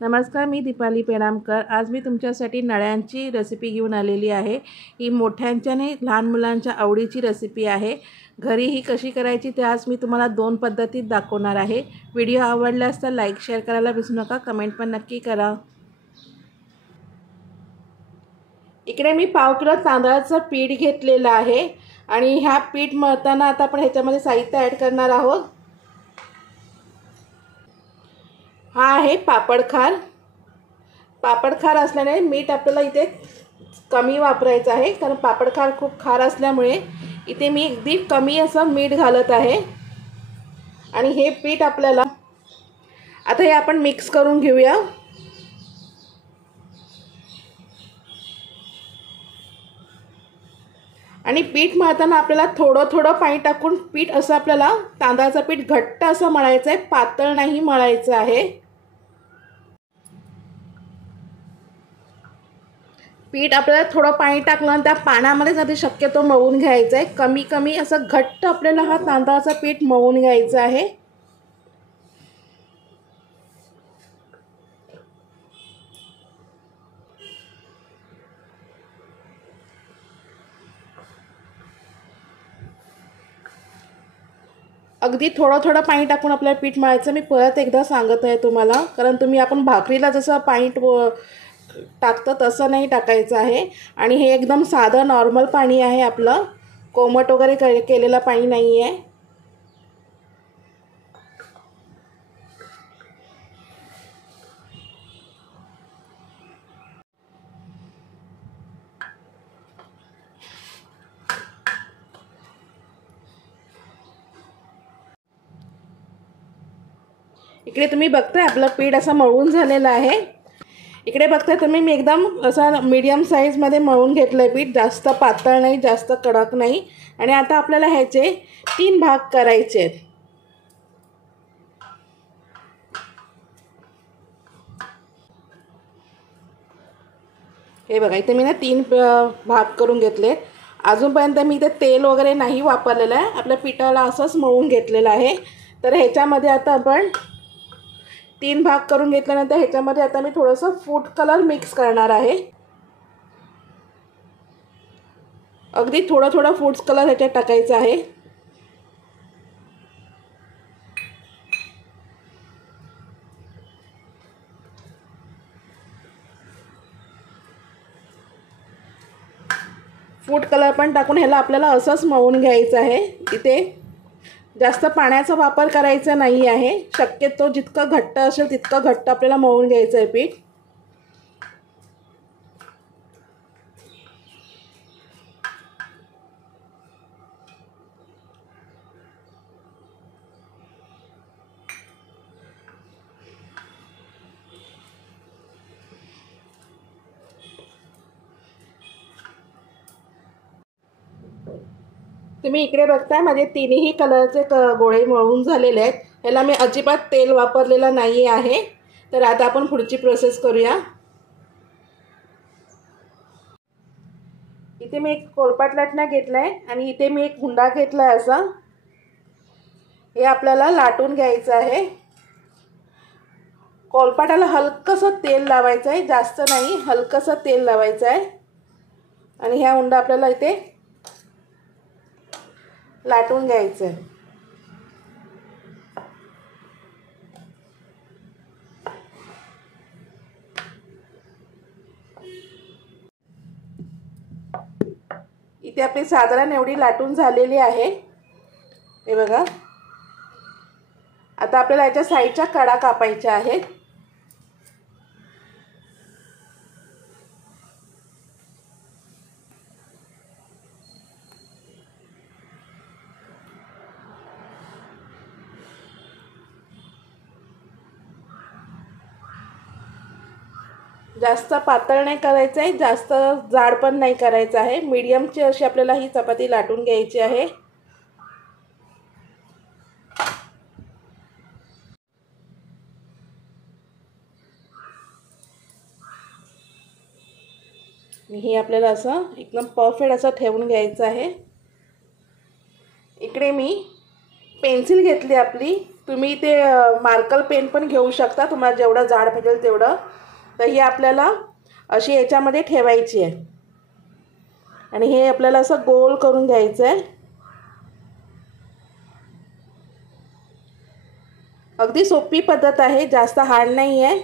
नमस्कार, मी दीपाली पेडामकर। आज मी तुमच्यासाठी नळ्यांची रेसिपी घेऊन आलेली आहे। ही मोठ्यांच्या नाही, लहान मुलांच्या आवडीची रेसिपी आहे। घरी ही कशी करायची ते आज मी तुम्हाला 2 पद्धतीत दाखवणार आहे। व्हिडिओ आवडल्यास तर लाईक शेअर करायला विसरू नका, कमेंट पण नक्की करा। इकडे मी पाव किलो तांदळाचं पीठ घेतलेलं आहे आणि ह्या पीठ मळताना आता आपण ह्याच्यामध्ये साहित्य ॲड करणार आहोत। हा आहे पापडखार। पापडखार असल्याने मीठ आपल्याला इथे कमी वापरायचं आहे, कारण पापडखार खूप खार असल्यामुळे इथे मी अगदी कमी असं मीठ घालत आहे। आणि हे पीठ आपल्याला आता हे आपण मिक्स करून घेऊया। आणि पीठ मळताना आपल्याला थोडं थोडं पाणी टाकून पीठ असं आपल्याला तांदळाचं पीठ घट्ट असं मळायचं आहे, पातळ नाही मळायचं आहे। पीठ आपल्याला थोडं पाणी टाकलं त्या पाण्यामध्ये आधी शक्यतो मळून घ्यायचं आहे। कमी कमी असं घट्ट आपल्याला हा तांदळाचं पीठ मळून घ्यायचं आहे। अगदी थोडं थोडं पाणी टाकून आपल्याला पीठ मळायचं। मी परत एकदा सांगत आहे तुम्हाला, कारण तुम्ही आपण भाकरीला जसं पाणी टाकतं तसं नाही टाकायचं आहे। आणि हे एकदम साधं नॉर्मल पाणी आहे, आपलं कोमट वगैरे केलेलं पाणी नाही आहे। इकडे तुम्ही बघताय आपलं पीठ असं मळून झालेलं आहे। इकडे बघताय तुम्ही मी एकदम असं मीडियम साईजमध्ये मळून घेतलं आहे पीठ, जास्त पातळ नाही जास्त कडक नाही। आणि आता आपल्याला ह्याचे 3 भाग करायचे आहेत। हे बघा, इथे मी ना 3 भाग करून घेतले। अजूनपर्यंत मी इथे तेल वगैरे नाही वापरलेलं आहे, आपल्या पिठाला असंच मळून घेतलेलं आहे। तर ह्याच्यामध्ये आता आपण 3 भाग करून घेतल्यानंतर ह्याच्यामध्ये आता मी थोडंसं फूड कलर मिक्स करणार आहे। अगदी थोडं थोडं फूड कलर ह्याच्यात टाकायचं आहे। फूड कलर पण टाकून ह्याला आपल्याला असंच मळून घ्यायचं आहे। इथे जास्त पाण्याचा वापर करायचा नाही आहे, शक्यतो जितकं घट्ट असेल तितकं घट्ट आपल्याला मळून घ्यायचं आहे पीठ। तुम्ही इकडे बघताय माझे तिन्ही कलरचे गोळे मळून झालेले आहेत। ह्याला मी अजिबात तेल वापरलेलं नाही आहे। तर आता आपण पुढची प्रोसेस करूया। इथे मी एक कोलपाट लाटणं घेतलाय आणि इथे मी एक हुंडा घेतलाय असा। हे आपल्याला लाटून घ्यायचं आहे। कोलपाटाला हलकंसं तेल लावायचं आहे, जास्त नाही, हलकंसं तेल लावायचं आहे। आणि ह्या हुंडा आपल्याला इथे लाटून घ्यायचं आहे। इथे आपली साधारण एवढी लाटून झालेली आहे, हे बघा। आता आपल्याला याच्या साईडच्या कडा कापायच्या आहेत। जास्त पातळ नाही करायचं आहे, जास्त जाड पण नाही करायचं आहे, मीडियमची अशी आपल्याला ही चपाती लाटून घ्यायची आहे। ही आपल्याला असं एकदम परफेक्ट असं ठेवून घ्यायचं आहे। इकडे मी पेन्सिल घेतली आपली, तुम्ही ते मार्कर पेन पण घेऊ शकता, तुम्हाला जेवढं जाड पाहिजे तेवढं. तर ही आपल्याला अशी याच्यामध्ये ठेवायची आहे आणि हे आपल्याला असं गोल करून घ्यायचं आहे. अगदी सोपी पद्धत आहे, जास्त हार्ड नाही आहे.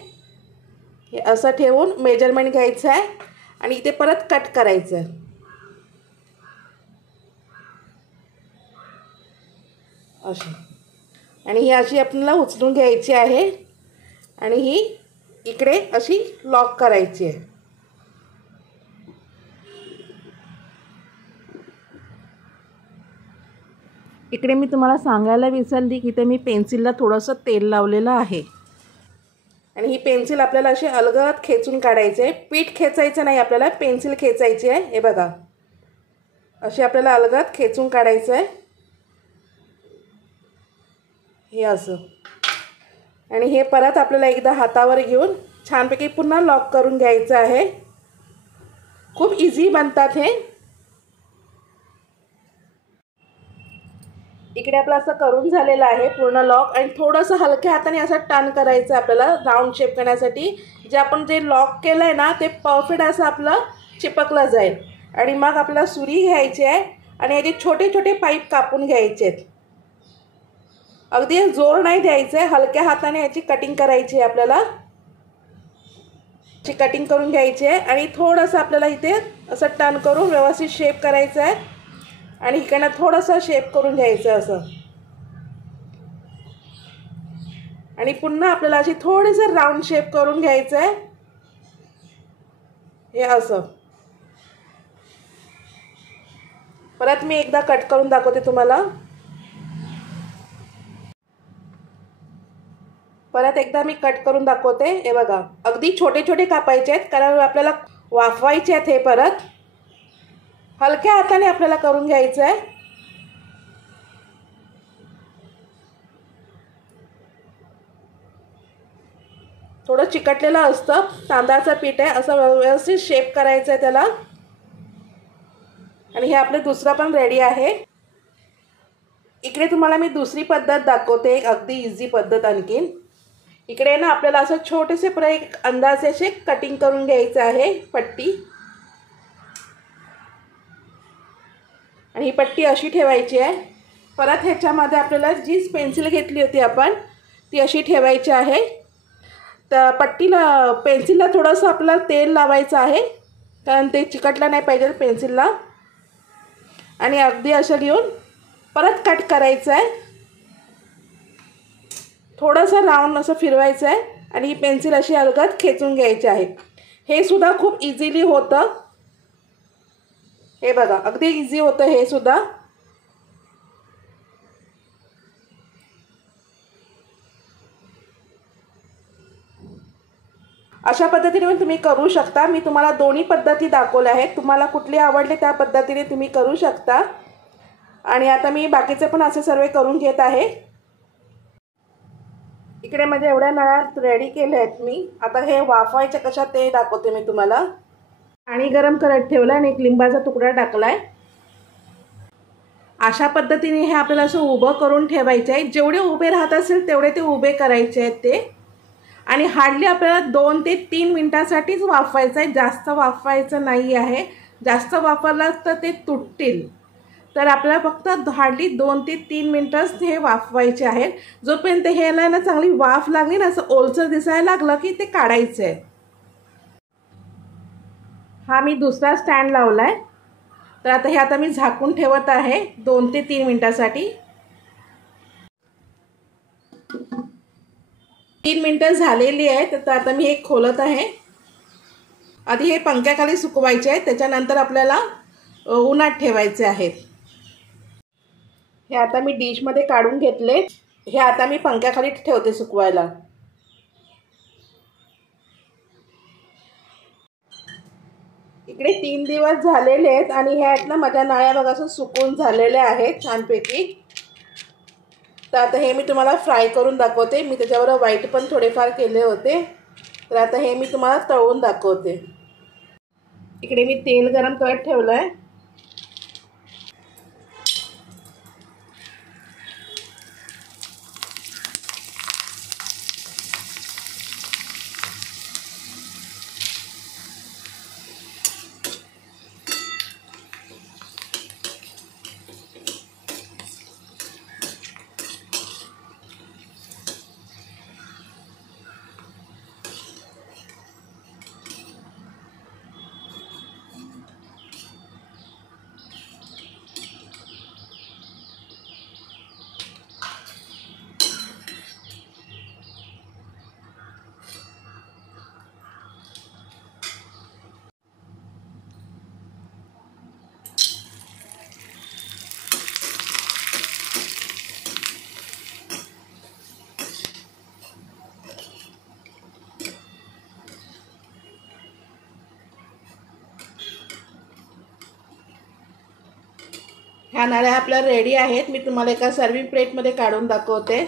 हे असं ठेवून मेजरमेंट घ्यायचं आहे आणि इथे परत कट करायचं आहे. अशी आणि ही अशी आपल्याला उचलून घ्यायची आहे आणि ही इकडे अशी लॉक करायची आहे. इकडे मी तुम्हाला सांगायला विसरली की ते मी पेन्सिलला थोडंसं तेल लावलेलं आहे आणि ही पेन्सिल आपल्याला अशी अलगद खेचून काढायची आहे. पीठ खेचायचं नाही, आपल्याला पेन्सिल खेचायची आहे. हे बघा, अशी आपल्याला अलगद खेचून काढायचं आहे. हे असं आणि हे परत आपल्याला एकदा हातावर घेऊन छानपैकी पुन्हा लॉक करून घ्यायचं आहे. खूप इझी बनतात हे. इकडे आपलं असं करून झालेलं आहे पूर्ण लॉक आणि थोडंसं हलक्या हाताने असं टर्न करायचं आपल्याला राऊंड शेप करण्यासाठी. जे आपण जे लॉक केलं आहे ना ते परफेक्ट असं आपलं चिपकलं जाईल. आणि मग आपल्याला सुरी घ्यायची आहे आणि याचे छोटे छोटे पाईप कापून घ्यायचे आहेत. अगदी जोर नाही द्यायचं आहे, हलक्या हाताने याची कटिंग करायची आहे आपल्याला. ची कटिंग करून घ्यायची आहे आणि थोडंसं आपल्याला इथे असं टर्न करून व्यवस्थित शेप करायचं आहे आणि इकडनं थोडंसं शेप करून घ्यायचं असं. आणि पुन्हा आपल्याला अशी थोडीसं राऊंड शेप करून घ्यायचं आहे. हे असं. परत मी एकदा कट करून दाखवते तुम्हाला. परत एकदा मी कट करून दाखवते. हे बघा, अगदी छोटे छोटे कापायचे आहेत कारण आपल्याला वाफवायचे आहेत. हे परत हलक्या हाताने आपल्याला करून घ्यायचं आहे. थोडं चिकटलेलं असतं, तांदळाचं पीठ आहे. असं व्यवस्थित शेप करायचं आहे त्याला. आणि हे आपलं दुसरं पण रेडी आहे. इकडे तुम्हाला मी दुसरी पद्धत दाखवते, एक अगदी इझी पद्धत आणखीन. इकडे ना आपल्याला असं छोटेसे एक अंदाजे असे कटिंग करून घ्यायचं आहे पट्टी. आणि ही पट्टी अशी ठेवायची आहे. परत ह्याच्यामध्ये आपल्याला जी पेन्सिल घेतली होती आपण ती अशी ठेवायची आहे. तर पट्टीला पेन्सिलला थोडंसं आपल्याला तेल लावायचं आहे कारण ते चिकटलं नाही पाहिजे पेन्सिलला. आणि अगदी असं घेऊन परत कट करायचं आहे. थोडंसं राऊंड असं फिरवायचं आहे आणि ही पेन्सिल अशी अलगद खेचून घ्यायची आहे. हे सुद्धा खूप इझिली होतं. हे बघा, अगदी इझी होतं हे सुद्धा. अशा पद्धतीने पण तुम्ही करू शकता. मी तुम्हाला दोन्ही पद्धती दाखवल्या आहेत. तुम्हाला कुठली आवडली त्या पद्धतीने तुम्ही करू शकता. आणि आता मी बाकीचे पण असे सर्व करून घेत आहे. इकडे माझ्या एवढ्या नळ्या रेडी केल्या आहेत मी. आता हे वाफवायचे कशा ते दाखवते मी तुम्हाला. पाणी गरम करत ठेवलं आणि एक लिंबाचा तुकडा टाकलाय. अशा पद्धतीने हे आपल्याला असं उभं करून ठेवायचं आहे. जेवढे उभे राहत असेल तेवढे ते उभे करायचे आहेत ते. आणि हार्डली आपल्याला 2 ते 3 मिनिटांसाठीच वाफवायचं आहे, जास्त वाफवायचं नाही आहे. जास्त वाफरलं तर ते तुटतील. तर आपल्याला फक्त हार्डली 2 ते 3 मिनिटच हे वाफवायचे आहेत. जोपर्यंत ह्याला ना चांगली वाफ लागली ना, असं ओलसर दिसायला लागलं की ते काढायचं आहे. हा मी दुसरा स्टँड लावला आहे. तर आता हे मी झाकून ठेवत आहे 2 ते 3 मिनिटांसाठी. 3 मिनिटं झालेली आहेत. तर आता मी हे खोलत आहे. आधी हे पंख्याखाली सुकवायचे आहेत, त्याच्यानंतर आपल्याला उन्हात ठेवायचे आहेत. हे आता मी डिशमध्ये काढून घेतले. हे आता मी पंख्याखाली ठेवते सुकवायला. इकडे 3 दिवस झालेले आहेत आणि ह्यातनं माझ्या नळ्या बघा असं सुकून झालेल्या आहेत छानपैकी. तर आता हे मी तुम्हाला फ्राय करून दाखवते. मी त्याच्यावर व्हाईट पण थोडेफार केले होते. तर आता हे मी तुम्हाला तळून दाखवते. इकडे मी तेल गरम करत ठेवलं आहे. ह्या नळ्या आपल्या रेडी आहेत. मी तुम्हाला एका सर्विंग प्लेटमध्ये काढून दाखवते.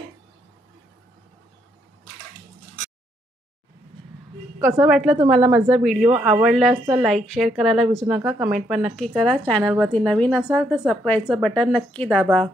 कसं वाटलं तुम्हाला माझा व्हिडिओ? आवडल्यास तर लाईक शेअर करायला विसरू नका. कमेंट पण नक्की करा. चॅनलवरती नवीन असाल तर सबस्क्राईबचं बटन नक्की दाबा.